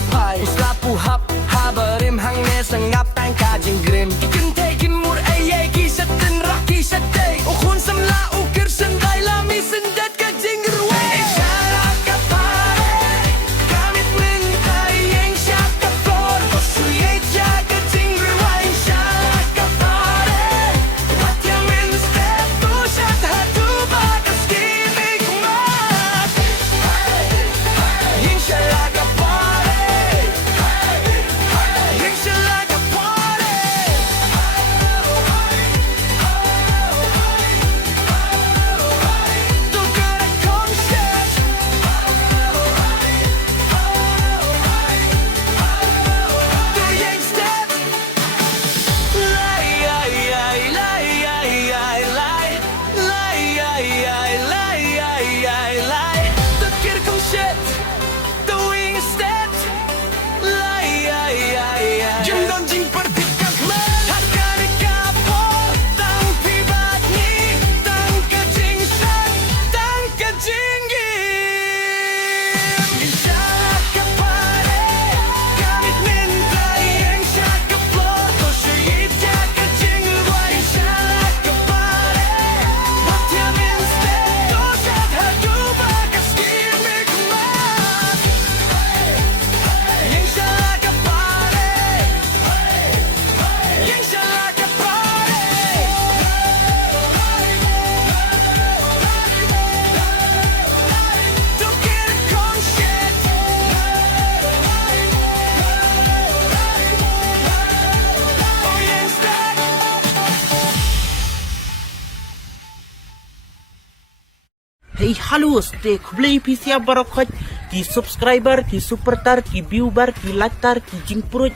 บภัยสลาปูฮับฮาเบอร์ริมหังเนสังงับแต่งกาจิงกริมกินเทกินมูดไอเย่กีสัตตินรักที่สัตเตอุคุณสำลาอุกิรสันไดลามีสันเด็ดกาจิงรวยHey halo, stay kubli PC barakot ki subscriber, ki super tar, ki viewer, ki like tar, ki jing perut